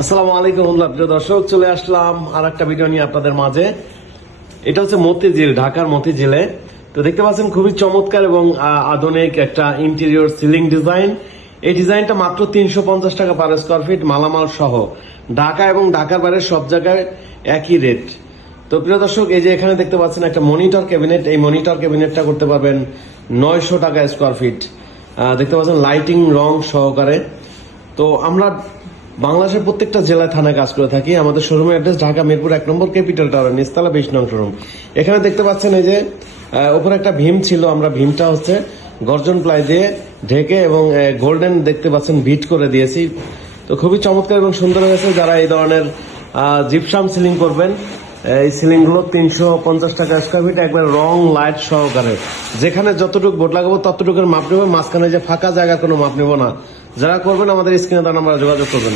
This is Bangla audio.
আসসালামু আলাইকুম প্রিয় দর্শক, চলে আসলাম আর একটা ভিডিও নিয়ে আপনাদের মাঝে। এটা হচ্ছে মতিঝিল, ঢাকার মতিঝিলে। তো দেখতে পাচ্ছেন খুবই চমৎকার এবং আধুনিক একটা ইন্টেরিয়র সিলিং ডিজাইন। এই ডিজাইনটা মাত্র 350 টাকা পার স্কোয়ার ফিট, মালামাল সহ। ঢাকা এবং ঢাকার বাইরে সব জায়গায় একই রেট। তো প্রিয় দর্শক, এই যে এখানে দেখতে পাচ্ছেন একটা মনিটর ক্যাবিনেট। এই মনিটর ক্যাবিনেটটা করতে পারবেন 900 টাকা স্কোয়ার ফিট। দেখতে পাচ্ছেন লাইটিং রং সহকারে। তো আমরা বাংলাদেশের প্রত্যেকটা জেলায় থানায় কাজ করে থাকি। আমাদের শোরুমের অ্যাড্রেস ঢাকা মিরপুর 1 নম্বর ক্যাপিটাল টাওয়ার, নিচতলা 20 নং শোরুম। এখানে দেখতে পাচ্ছেন এই যে উপরে একটা ভীম ছিল, আমরা ভীমটা হচ্ছে গর্জন প্লাই দিয়ে ঢেকে এবং গোল্ডেন দেখতে পাচ্ছেন বিট করে দিয়েছি। তো খুবই চমৎকার এবং সুন্দর হয়েছে। যারা এই ধরনের জিপসাম সিলিং করবেন, এই সিলিং গুলো 350 টাকা স্কোয়ার ফিট, একবার রং লাইট সহকারে। যেখানে যতটুকু বোর্ড লাগাবো ততটুকুর মাপ নেবো, মাঝখানে যে ফাঁকা জায়গা কোনো মাপ নেবো না। যারা করবেন আমাদের স্ক্রিনে তার নাম্বারে যোগাযোগ করবেন।